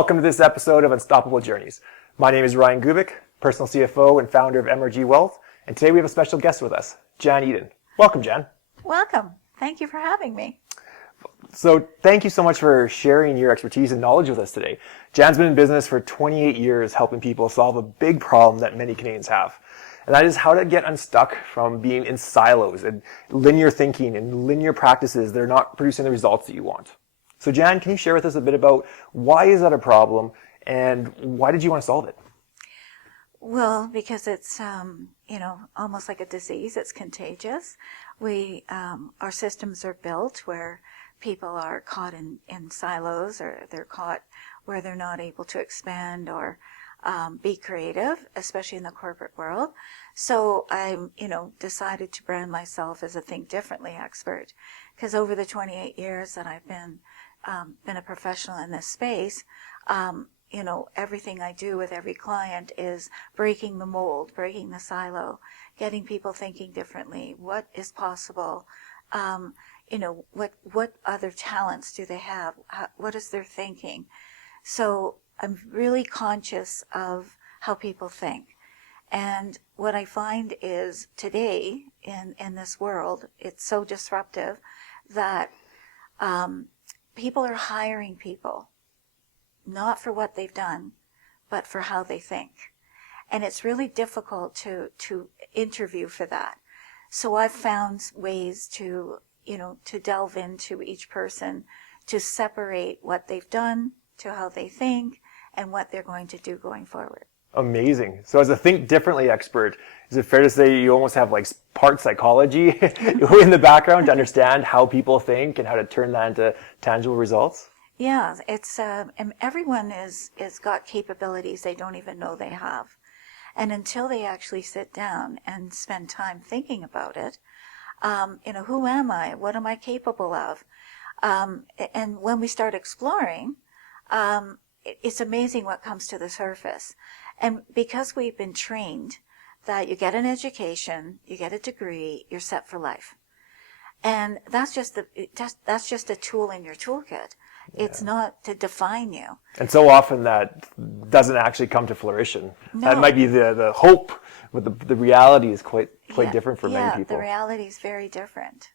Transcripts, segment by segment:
Welcome to this episode of Unstoppable Journeys. My name is Ryan Gubick, personal CFO and founder of MRG Wealth, and today we have a special guest with us, Jan Eden. Welcome, Jan. Welcome. Thank you for having me. So thank you so much for sharing your expertise and knowledge with us today. Jan's been in business for 28 years helping people solve a big problem that many Canadians have. And that is how to get unstuck from being in silos and linear thinking and linear practices that are not producing the results that you want. So Jan, can you share with us a bit about why is that a problem and why did you want to solve it? Well, because it's, almost like a disease. It's contagious. Our systems are built where people are caught in silos, or they're caught where they're not able to expand or be creative, especially in the corporate world. So I, decided to brand myself as a Think Differently expert, because over the 28 years that I've been a professional in this space, everything I do with every client is breaking the mold, breaking the silo, getting people thinking differently. What is possible? What other talents do they have? What is their thinking? So I'm really conscious of how people think. And what I find is today in this world, it's so disruptive that people are hiring people, not for what they've done, but for how they think. And it's really difficult to interview for that. So I've found ways to delve into each person, to separate what they've done to how they think and what they're going to do going forward. Amazing. So as a Think Differently expert, is it fair to say you almost have like part psychology in the background to understand how people think and how to turn that into tangible results? Yeah, it's and everyone is got capabilities they don't even know they have. And until they actually sit down and spend time thinking about it, who am I? What am I capable of? And when we start exploring, it's amazing what comes to the surface. And because we've been trained that you get an education, you get a degree, you're set for life. And that's just a tool in your toolkit. Yeah. It's not to define you. And so often that doesn't actually come to fruition. No. That might be the hope, but the reality is quite different for many people. Yeah, the reality is very different.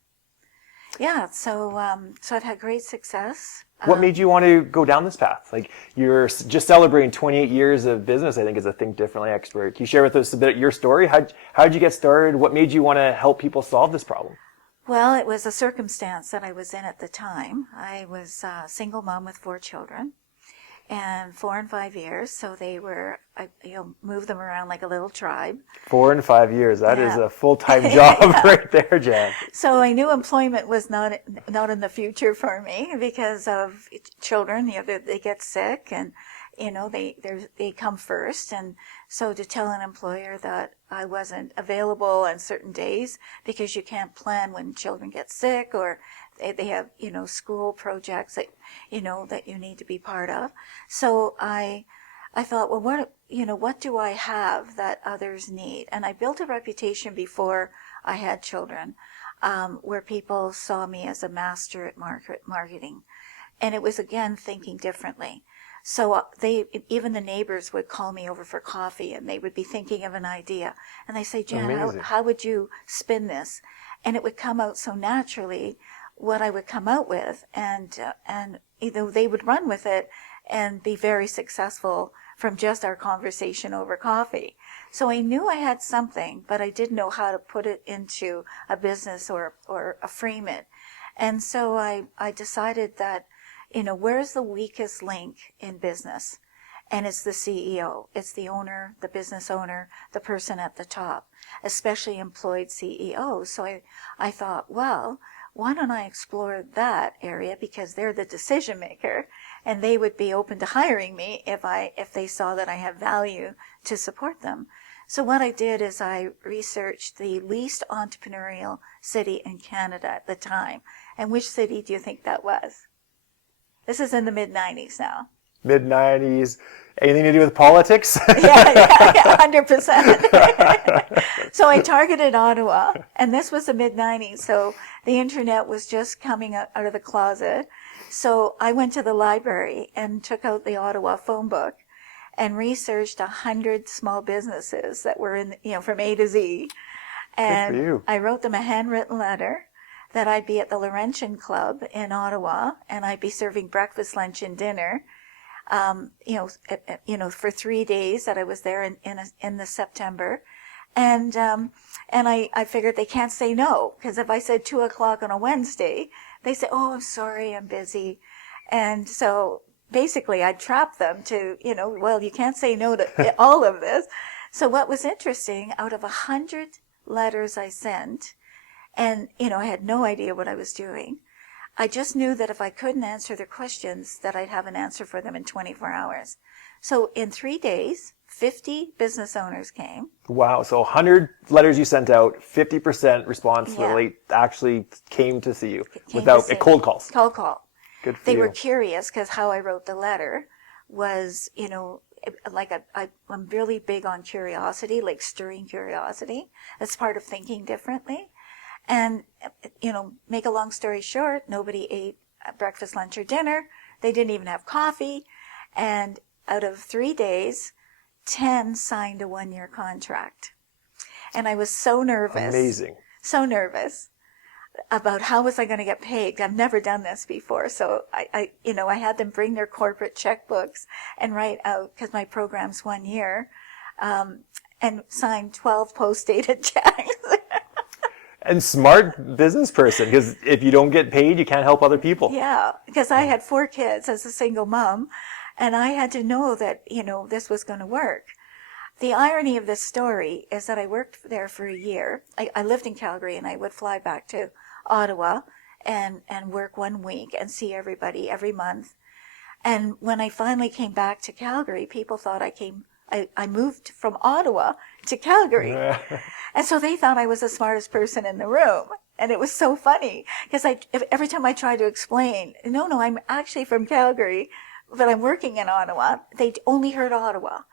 Yeah, so I've had great success. What made you want to go down this path? Like, you're just celebrating 28 years of business, I think, as a Think Differently expert. Can you share with us a bit of your story? How did you get started? What made you want to help people solve this problem? Well, it was a circumstance that I was in at the time. I was a single mom with 4 children, and 4 and 5 years. So they were, moved them around like a little tribe. 4 and 5 years. That is a full-time job right there, Jan. So I knew employment was not in the future for me because of children. They get sick and, they come first. And so to tell an employer that I wasn't available on certain days because you can't plan when children get sick or they have, school projects that, that you need to be part of. So I thought, well, what do I have that others need? And I built a reputation before I had children, where people saw me as a master at marketing. And it was, again, thinking differently. So even the neighbors would call me over for coffee and they would be thinking of an idea. And they say, Jan, how would you spin this? And it would come out so naturally what I would come out with, and either they would run with it and be very successful from just our conversation over coffee. So I knew I had something, but I didn't know how to put it into a business or frame it. And so I decided that, where's the weakest link in business? And it's the CEO. It's the owner, the business owner, the person at the top, especially employed CEOs. So I thought, well, why don't I explore that area, because they're the decision maker and they would be open to hiring me if they saw that I have value to support them. So what I did is I researched the least entrepreneurial city in Canada at the time. And which city do you think that was? This is in the mid-90s now. Mid-90s. Anything to do with politics? Yeah, 100%. So I targeted Ottawa, and this was the mid-90s, so the internet was just coming out of the closet. So I went to the library and took out the Ottawa phone book and researched 100 small businesses that were in, from A to Z. And you. I wrote them a handwritten letter that I'd be at the Laurentian Club in Ottawa and I'd be serving breakfast, lunch, and dinner. For 3 days that I was there in the September. And I figured they can't say no, because if I said 2:00 on a Wednesday, they say, oh, I'm sorry, I'm busy. And so basically I'd trap them to, well, you can't say no to all of this. So what was interesting, out of 100 letters I sent, and, I had no idea what I was doing. I just knew that if I couldn't answer their questions, that I'd have an answer for them in 24 hours. So in 3 days, 50 business owners came. Wow. So 100 letters you sent out, 50% response Yeah. rate actually came to see you Came without to see cold me. calls. Cold call. Good for They you. were curious because how I wrote the letter was, I'm really big on curiosity, like stirring curiosity. That's part of thinking differently. And, make a long story short, nobody ate breakfast, lunch, or dinner. They didn't even have coffee. And out of 3 days, 10 signed a 1-year contract. And I was so nervous. Amazing. So nervous about how was I going to get paid. I've never done this before. So I had them bring their corporate checkbooks and write out, because my program's 1 year, and sign 12 post-dated checks. And smart business person, because if you don't get paid, you can't help other people. Yeah, because I had 4 kids as a single mom, and I had to know that, this was going to work. The irony of this story is that I worked there for a year. I lived in Calgary, and I would fly back to Ottawa and work 1 week and see everybody every month. And when I finally came back to Calgary, people thought I moved from Ottawa to Calgary. And so they thought I was the smartest person in the room. And it was so funny because every time I tried to explain, no, I'm actually from Calgary, but I'm working in Ottawa, they only heard Ottawa.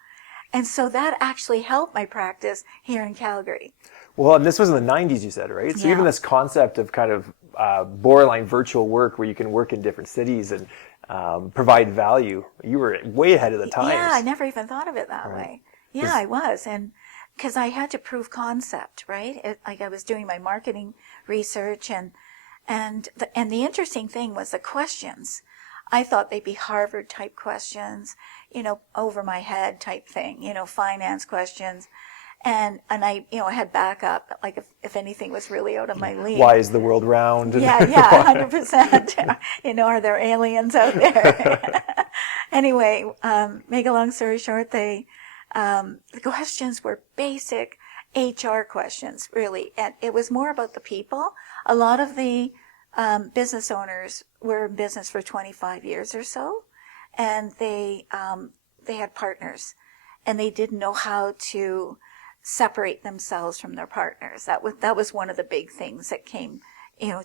And so that actually helped my practice here in Calgary. Well, and this was in the 90s, you said, right? So Yeah. even this concept of kind of borderline virtual work where you can work in different cities and provide value, you were way ahead of the times. Yeah, I never even thought of it that Right. way. Yeah, I was. And because I had to prove concept, right? I was doing my marketing research and the interesting thing was the questions. I thought they'd be Harvard type questions, over my head type thing, finance questions. And I, had backup, like if anything was really out of my league. Why is the world round? Yeah, 100%. Are there aliens out there? Anyway, make a long story short, the questions were basic HR questions, really. And it was more about the people. A lot of the business owners were in business for 25 years or so, and they had partners, and they didn't know how to separate themselves from their partners. That was one of the big things that came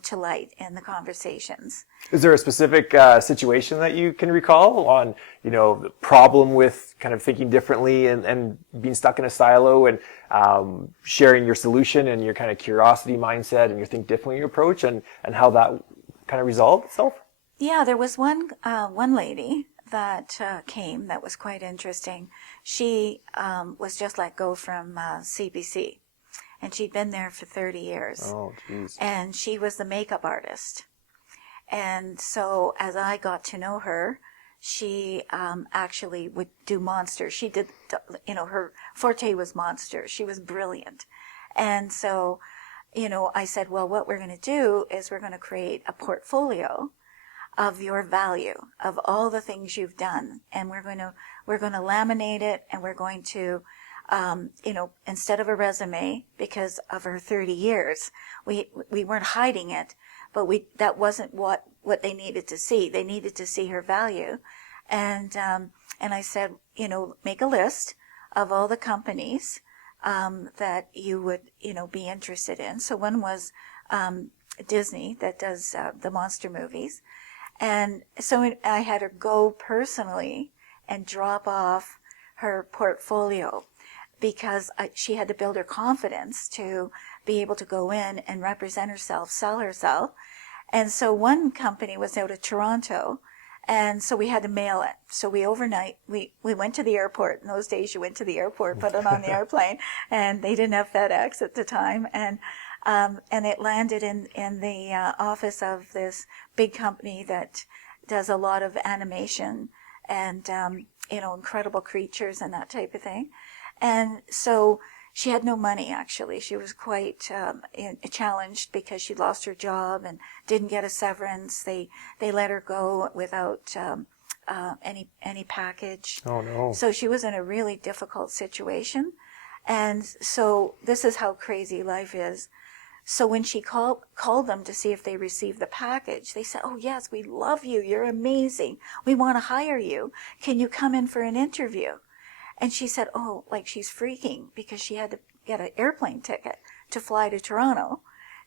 to light in the conversations. Is there a specific situation that you can recall on, the problem with kind of thinking differently and being stuck in a silo and sharing your solution and your kind of curiosity mindset and your think differently approach and how that kind of resolved itself? Yeah, there was one lady that came that was quite interesting. She was just let go from CBC. And she'd been there for 30 years. Oh, geez. And she was the makeup artist. And so as I got to know her, she actually would do monsters. She did, her forte was monsters. She was brilliant. And so, I said, well, what we're going to do is we're going to create a portfolio of your value, of all the things you've done. And we're going to laminate it, and we're going to instead of a resume, because of her 30 years, we weren't hiding it, but that wasn't what they needed to see. They needed to see her value. And I said, make a list of all the companies, that you would, be interested in. So one was, Disney that does, the monster movies. And so I had her go personally and drop off her portfolio, because she had to build her confidence to be able to go in and represent herself, sell herself. And so one company was out of Toronto, and so we had to mail it. So we went to the airport. In those days, you went to the airport, put it on the airplane, and they didn't have FedEx at the time. And it landed in the office of this big company that does a lot of animation and, incredible creatures and that type of thing. And so she had no money, actually. She was quite challenged because she lost her job and didn't get a severance. They let her go without any package. Oh, no. So she was in a really difficult situation. And so this is how crazy life is. So when she called them to see if they received the package, they said, "Oh, yes, we love you. You're amazing. We want to hire you. Can you come in for an interview?" And she said, oh, like she's freaking because she had to get an airplane ticket to fly to Toronto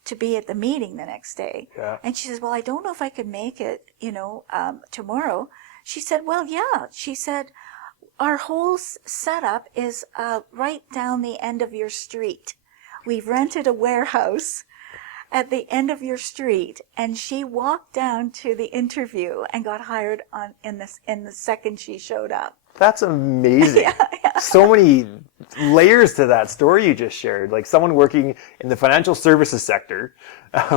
to be at the meeting the next day. Yeah. And she says, "Well, I don't know if I could make it, tomorrow." She said, "Well, yeah." She said, "Our whole setup is right down the end of your street. We've rented a warehouse at the end of your street." And she walked down to the interview and got hired in the second she showed up. That's amazing. So many layers to that story you just shared. Like someone working in the financial services sector,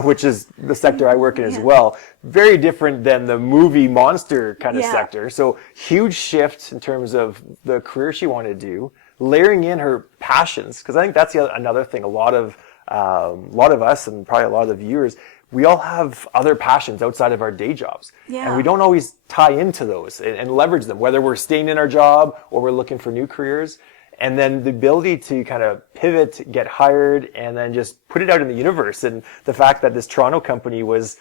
which is the sector I work in as well, very different than the movie monster kind of sector. So huge shift in terms of the career she wanted to do, layering in her passions. Because I think that's another thing. A lot of us and probably a lot of the viewers, we all have other passions outside of our day jobs. Yeah. And we don't always tie into those and leverage them, whether we're staying in our job or we're looking for new careers. And then the ability to kind of pivot, get hired, and then just put it out in the universe. And the fact that this Toronto company was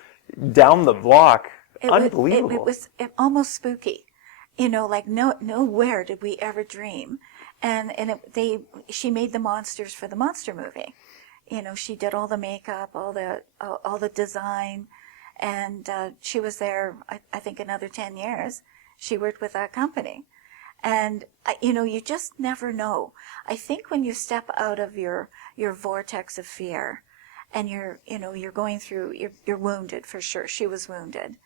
down the block, unbelievable. It was almost spooky. Like nowhere did we ever dream. And she made the monsters for the monster movie. She did all the makeup, all the design, and she was there, I think, another 10 years. She worked with that company. And, you just never know. I think when you step out of your vortex of fear and you're going through, you're wounded for sure. She was wounded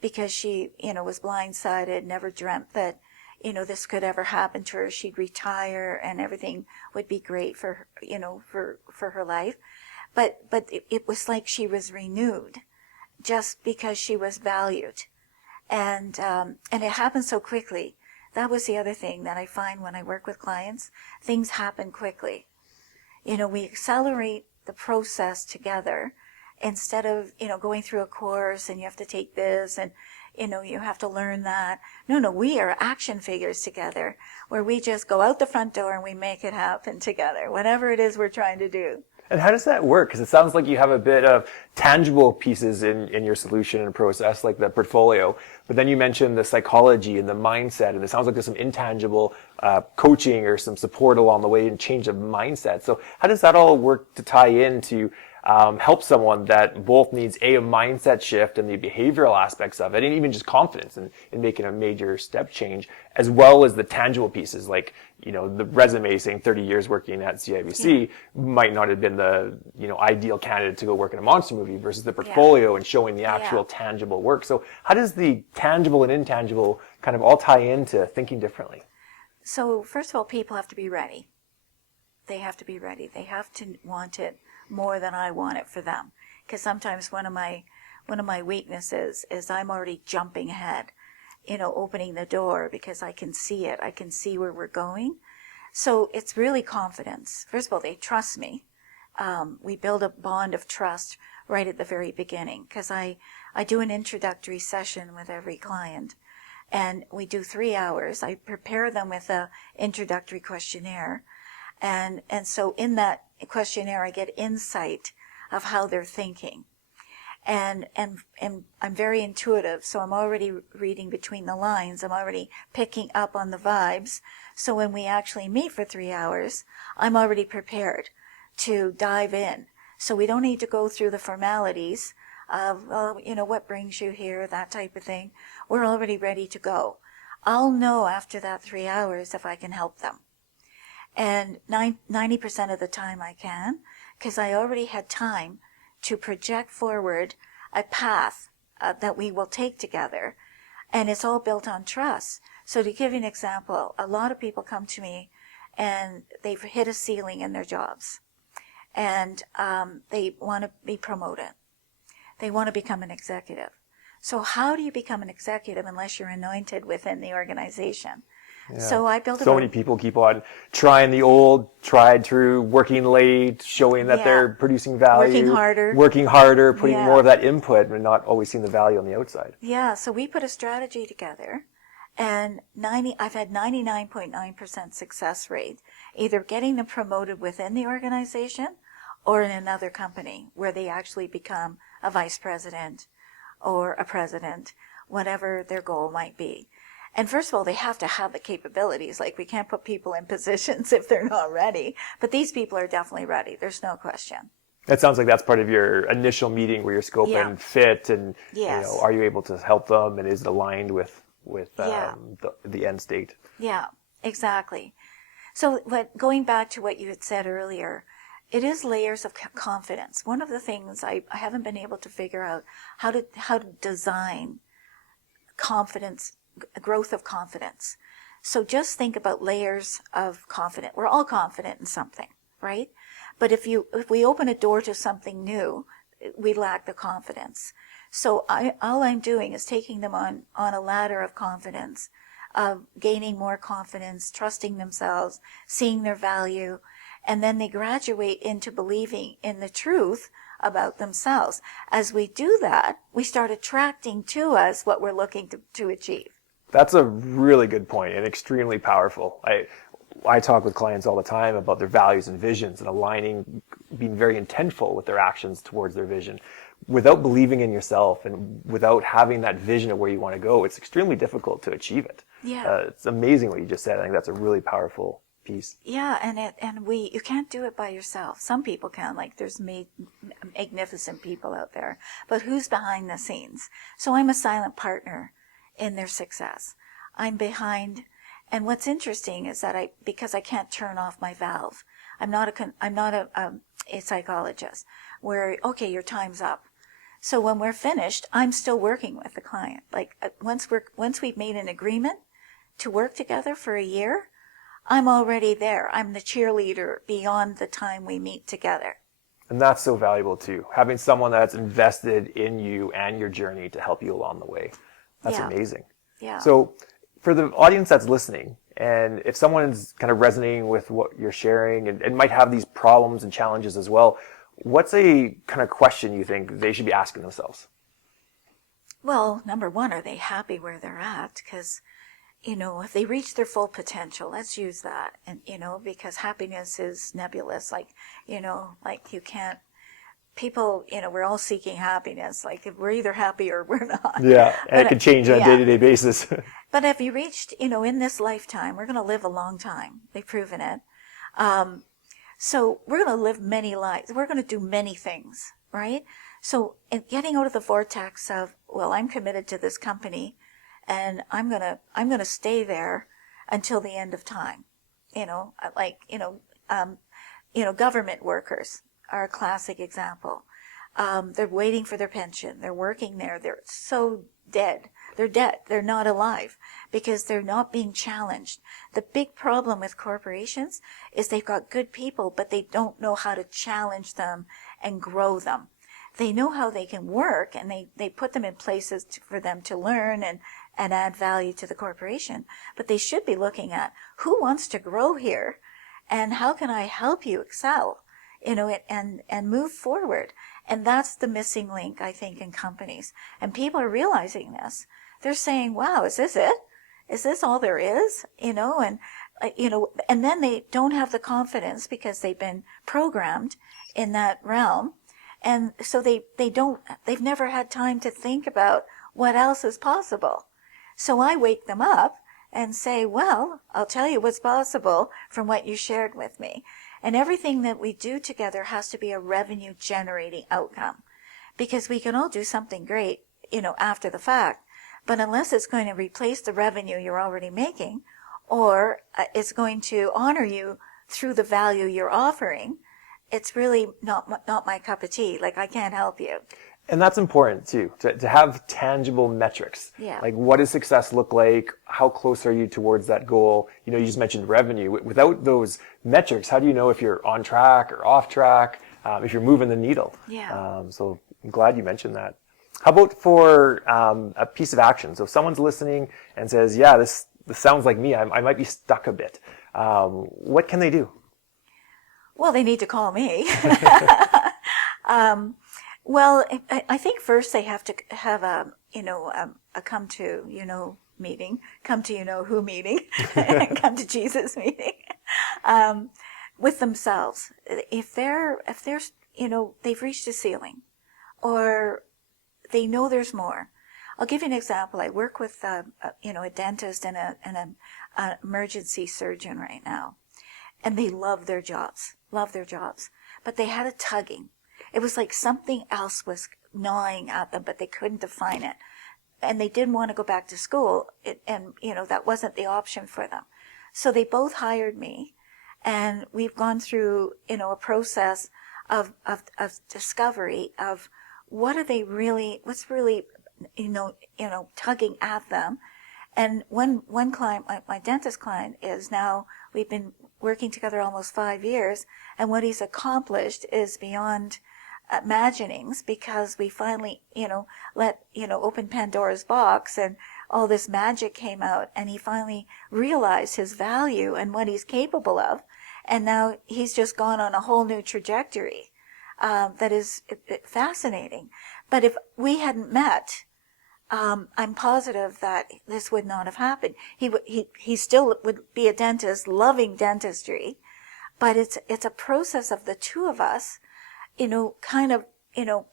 because she, was blindsided, never dreamt that, this could ever happen to her. She'd retire and everything would be great for her, for her life. But it was like she was renewed just because she was valued. And it happened so quickly. That was the other thing that I find when I work with clients. Things happen quickly. We accelerate the process together instead of, going through a course and you have to take this and, you have to learn that. No, we are action figures together where we just go out the front door and we make it happen together, whatever it is we're trying to do. And how does that work? Because it sounds like you have a bit of tangible pieces in your solution and process, like the portfolio. But then you mentioned the psychology and the mindset, and it sounds like there's some intangible coaching or some support along the way and change of mindset. So how does that all work to tie in to help someone that both needs a mindset shift and the behavioral aspects of it, and even just confidence in making a major step change, as well as the tangible pieces like, the resume saying 30 years working at CIBC might not have been the, ideal candidate to go work in a monster movie versus the portfolio and showing the actual tangible work. So how does the tangible and intangible kind of all tie into thinking differently? So first of all, people have to be ready. They have to be ready. They have to want it more than I want it for them. Because sometimes one of my weaknesses is I'm already jumping ahead, opening the door because I can see it. I can see where we're going. So it's really confidence. First of all, they trust me. We build a bond of trust right at the very beginning because I do an introductory session with every client. And we do 3 hours. I prepare them with an introductory questionnaire. And so in that questionnaire, I get insight of how they're thinking. And I'm very intuitive, so I'm already reading between the lines. I'm already picking up on the vibes. So when we actually meet for 3 hours, I'm already prepared to dive in. So we don't need to go through the formalities of, what brings you here, that type of thing. We're already ready to go. I'll know after that 3 hours if I can help them. And 90% of the time I can, because I already had time to project forward a path that we will take together. And it's all built on trust. So to give you an example, a lot of people come to me and they've hit a ceiling in their jobs, and they want to be promoted. They want to become an executive. So how do you become an executive unless you're anointed within the organization? Yeah. So I built so many people keep on trying the old, tried true, working late, showing that they're producing value, working harder, putting more of that input, and not always seeing the value on the outside. Yeah, so we put a strategy together, and I've had 99.9% success rate, either getting them promoted within the organization or in another company where they actually become a vice president or a president, whatever their goal might be. And first of all, they have to have the capabilities. Like, we can't put people in positions if they're not ready. But these people are definitely ready. There's no question. That sounds like that's part of your initial meeting where you're scoping fit and, are you able to help them, and is it aligned with the end state? Yeah, exactly. So going back to what you had said earlier, it is layers of confidence. One of the things I haven't been able to figure out how to design confidence, growth of confidence. So just think about layers of confidence. We're all confident in something, right? But if we open a door to something new, we lack the confidence. So all I'm doing is taking them on a ladder of confidence, of gaining more confidence, trusting themselves, seeing their value, and then they graduate into believing in the truth about themselves. As we do that, we start attracting to us what we're looking to achieve. That's a really good point and extremely powerful. I talk with clients all the time about their values and visions and aligning, being very intentful with their actions towards their vision. Without believing in yourself and without having that vision of where you want to go, it's extremely difficult to achieve it. Yeah. It's amazing what you just said. I think that's a really powerful piece. Yeah, and you can't do it by yourself. Some people can, like there's magnificent people out there, but who's behind the scenes? So I'm a silent partner in their success. I'm behind, and what's interesting is that because I can't turn off my valve. I'm not a psychologist where, okay, your time's up. So when we're finished, I'm still working with the client. Like once we've made an agreement to work together for a year, I'm already there. I'm the cheerleader beyond the time we meet together. And that's so valuable too. Having someone that's invested in you and your journey to help you along the way. That's amazing. Yeah. So for the audience that's listening, and if someone's kind of resonating with what you're sharing and might have these problems and challenges as well, what's a kind of question you think they should be asking themselves? Well, number one, are they happy where they're at? Because, if they reach their full potential, let's use that. And, because happiness is nebulous. Like you can't, people, we're all seeking happiness. Like if we're either happy or we're not. Yeah. And it can change on a day-to-day basis. But if you reached, in this lifetime, we're going to live a long time. They've proven it. So we're going to live many lives. We're going to do many things, right? So in getting out of the vortex of, well, I'm committed to this company and I'm going to stay there until the end of time. Government workers are a classic example. They're waiting for their pension. They're working there. They're so dead. They're dead. They're not alive because they're not being challenged. The big problem with corporations is they've got good people, but they don't know how to challenge them and grow them. They know how they can work, and they put them in places for them to learn and add value to the corporation. But they should be looking at who wants to grow here and how can I help you excel, and move forward. And that's the missing link, I think, in companies. And people are realizing this. They're saying, wow, is this it? Is this all there is? And then they don't have the confidence because they've been programmed in that realm. And so they've never had time to think about what else is possible. So I wake them up and say, well, I'll tell you what's possible from what you shared with me. And everything that we do together has to be a revenue generating outcome, because we can all do something great, after the fact, but unless it's going to replace the revenue you're already making, or it's going to honor you through the value you're offering, it's really not my cup of tea. Like, I can't help you. And that's important too, to have tangible metrics. Yeah. Like, what does success look like? How close are you towards that goal? You know, you just mentioned revenue. Without those metrics, how do you know if you're on track or off track, if you're moving the needle? Yeah. So I'm glad you mentioned that. How about for a piece of action? So if someone's listening and says, yeah, this sounds like me, I might be stuck a bit. What can they do? Well, they need to call me. Well, I think first they have to have a come to meeting, come to who meeting, come to Jesus meeting, with themselves. If they're they've reached a ceiling, or they know there's more. I'll give you an example. I work with a dentist and an emergency surgeon right now, and they love their jobs, but they had a tugging. It was like something else was gnawing at them, but they couldn't define it. And they didn't want to go back to school, and that wasn't the option for them. So they both hired me, and we've gone through a process of discovery of what's really tugging at them. And one client, my dentist client, is now, we've been working together almost 5 years, and what he's accomplished is beyond imaginings, because we finally, open Pandora's box, and all this magic came out, and he finally realized his value and what he's capable of, and now he's just gone on a whole new trajectory that is fascinating. But if we hadn't met, I'm positive that this would not have happened. He still would be a dentist, loving dentistry, but it's a process of the two of us,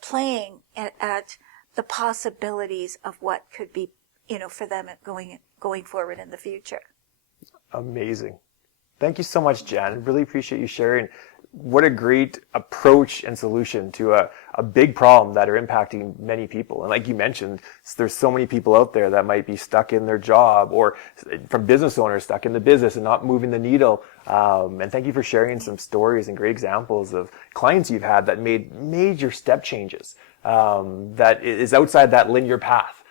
playing at the possibilities of what could be, for them going forward in the future. Amazing. Thank you so much, Jan. I really appreciate you sharing. What a great approach and solution to a big problem that are impacting many people. And like you mentioned, there's so many people out there that might be stuck in their job, or from business owners stuck in the business and not moving the needle. And thank you for sharing some stories and great examples of clients you've had that made major step changes that is outside that linear path.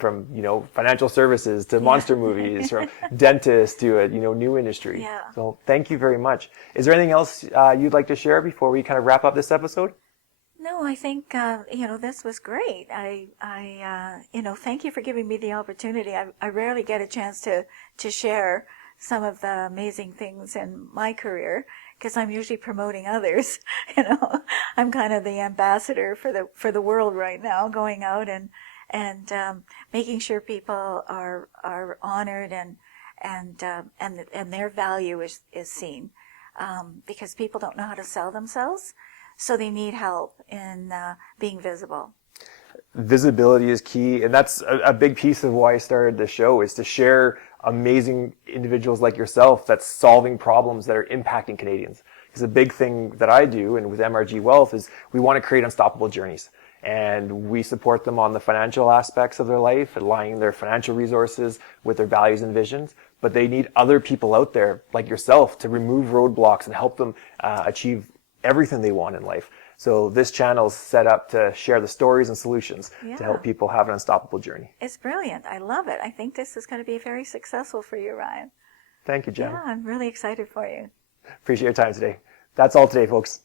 From financial services to monster movies, from dentists to a new industry. Yeah. So thank you very much. Is there anything else you'd like to share before we kind of wrap up this episode? No, I think this was great. I thank you for giving me the opportunity. I rarely get a chance to share some of the amazing things in my career, because I'm usually promoting others. I'm kind of the ambassador for the world right now, going out and making sure people are honored and their value is seen, because people don't know how to sell themselves, so they need help in being visible. Visibility is key, and that's a big piece of why I started the show, is to share amazing individuals like yourself that's solving problems that are impacting Canadians. Because a big thing that I do, and with MRG Wealth, is we want to create unstoppable journeys. And we support them on the financial aspects of their life, aligning their financial resources with their values and visions. But they need other people out there like yourself to remove roadblocks and help them achieve everything they want in life. So this channel is set up to share the stories and solutions to help people have an unstoppable journey. It's brilliant. I love it. I think this is going to be very successful for you, Ryan. Thank you, Jen. Yeah, I'm really excited for you. Appreciate your time today. That's all today, folks.